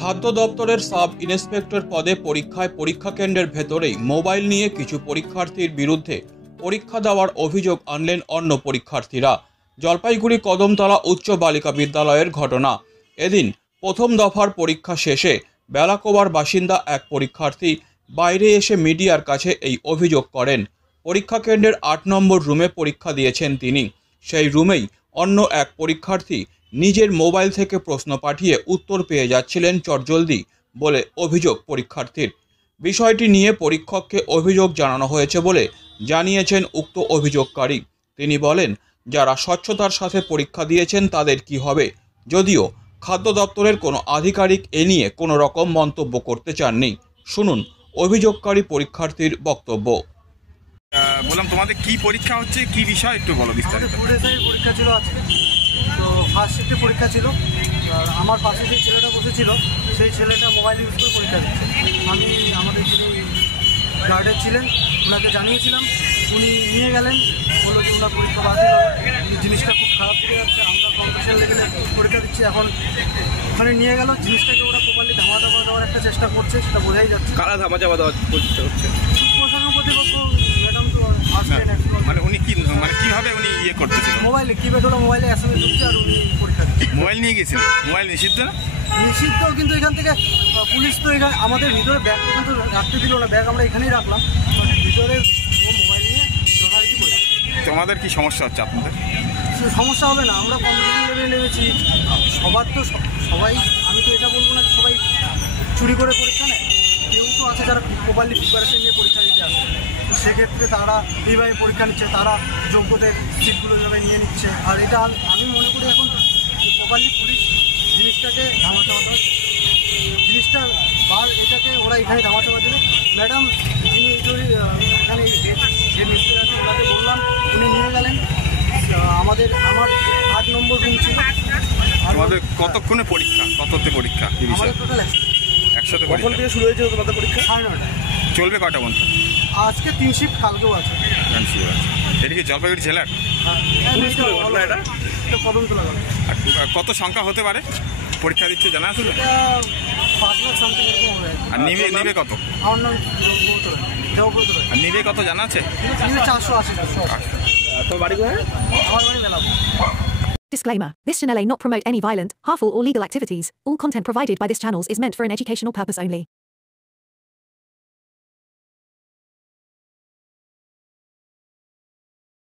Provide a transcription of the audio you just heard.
খাদ্য দপ্তরের sub inspector পদে পরীক্ষায় পরীক্ষা কেন্দ্রের ভেতরেই মোবাইল নিয়ে কিছু পরীক্ষার্থীর বিরুদ্ধে পরীক্ষা দেওয়ার অভিযোগ আনলেন অন্য পরীক্ষার্থীরা। জলপাইগুড়ি কদমতলা উচ্চ বালিকা বিদ্যালয়ের ঘটনা। এদিন প্রথম দফার পরীক্ষা শেষে বেলাকোবার বাসিন্দা এক পরীক্ষার্থী বাইরে এসে মিডিয়ার কাছে এই অভিযোগ করেন। পরীক্ষা কেন্দ্রের ৮ নম্বর রুমে পরীক্ষা দিয়েছেন তিনি। সেই রুমেই অন্য এক পরীক্ষার্থী নিজের মোবাইল থেকে প্রশ্ন পাঠিয়ে উত্তর পেয়ে যাচ্ছিলেন চটজলদি বলে অভিযোগ পরীক্ষার্থীর। বিষয়টি নিয়ে পরীক্ষককে অভিযোগ জানানো হয়েছে বলে জানিয়েছেন উক্ত অভিযোগকারী। তিনি বলেন, যারা স্বচ্ছতার সাথে পরীক্ষা দিয়েছেন তাদের কি হবে, যদিও খাদ্য দপ্তরের কোনো আধিকারিক এ নিয়ে কোনো রকম মন্তব্য করতে চাননি। শুনুন অভিযোগকারী পরীক্ষার্থীর বক্তব্য। বললাম, তোমাদের কি পরীক্ষা হচ্ছে, কি বিষয় একটু বলো বিস্তারিত। পরীক্ষা ছিল আজকে, তো ফার্স্ট শিফটে পরীক্ষা ছিল। আমার পাশে যে ছেলেটা বসেছিল সেই ছেলেটা মোবাইল ইউজ করে পরীক্ষা দিচ্ছে। আমি আমাদের যিনি গার্ডের ছিলেন ওনাকে জানিয়েছিলাম, উনি নিয়ে গেলেন, বললো যে ওনার পরীক্ষা বাতিল, জিনিসটা খুব খারাপ হয়ে যাচ্ছে, আমরা কম্পিটিশন লেভেলে পরীক্ষা দিচ্ছি। এখন ওখানে নিয়ে গেল, জিনিসটাকে ওরা প্রপারলি ধামা দেওয়ার একটা চেষ্টা করছে, সেটা বোঝাই যাচ্ছে। কারা ধামা দেওয়ার চেষ্টা করছে? প্রশাসন কর্তৃপক্ষ, ম্যাডাম তো আসছেন। মানে উনি কি, মানে কিভাবে উনি ইয়ে করতেছিল? মোবাইলে কিপ্যাড হলো, মোবাইলে এসএমএস ঢুকছে আর উনি পরীক্ষা দিচ্ছে। মোবাইল নিয়ে গেছিলেন? মোবাইল নিষিদ্ধ না? নিষিদ্ধ, কিন্তু এখান থেকে পুলিশ তো এখানে আমাদের ভিতরে ব্যাগ কিন্তু রাখতে দিল না। ব্যাগ আমরা এখানেই রাখলাম, ভিতরে ও মোবাইল নিয়ে যথারীতি পরীক্ষা। তোমাদের কি সমস্যা হচ্ছে আপনাদের? সমস্যা হবে না, আমরা কম্পিটিশন লেভেলে নেমেছি। সবার তো সবাই, আমি তো এটা বলবো না সবাই চুরি করে পরীক্ষা নেয়। কেউ তো আছে যারা প্রপারলি প্রিপারেশন নিয়ে পরীক্ষা দিতে আসে, সেক্ষেত্রে তারা এইভাবে পরীক্ষা নিচ্ছে, তারা যোগ্যদের সিটগুলো এইভাবে নিয়ে নিচ্ছে। আর এটা আমি মনে করি এখন প্রপারলি পুলিশ জিনিসটাকে ধামাচাপা দেওয়া, জিনিসটা এটাকে ওরা এখানে ধামাচাপা দেবে। ম্যাডাম যিনি এখানে যে মিস্ত্রি আছে ওনাকে বললাম, উনি নিয়ে গেলেন। আমার ৮ নম্বর রুম ছিল। আমাদের কতক্ষণে পরীক্ষা, কততে পরীক্ষা? আমাদের টোটাল 100তে। কখন থেকে শুরু হয়েছে তোমাদের পরীক্ষা? 9:30। চলবে কটা পর্যন্ত? আজকে 3 শিফট, কালকেও আছে। এটা কি জলপাইগুড়ি জেলার? এটা কদমতলা। কত সংখ্যা হতে পারে পরীক্ষা দিচ্ছে জানা আছে? 5 লাখ সামথিং এরকম হবে। আর নিবে কত? আমার নাম দেবব্রত রায়। আর নিবে কত জানা আছে? 480। তোর বাড়ি কোথায়? আমার বাড়ি Belakoba. Disclaimer. This channel may not promote any violent, harmful or legal activities. All content provided by this channel is meant for an educational purpose only.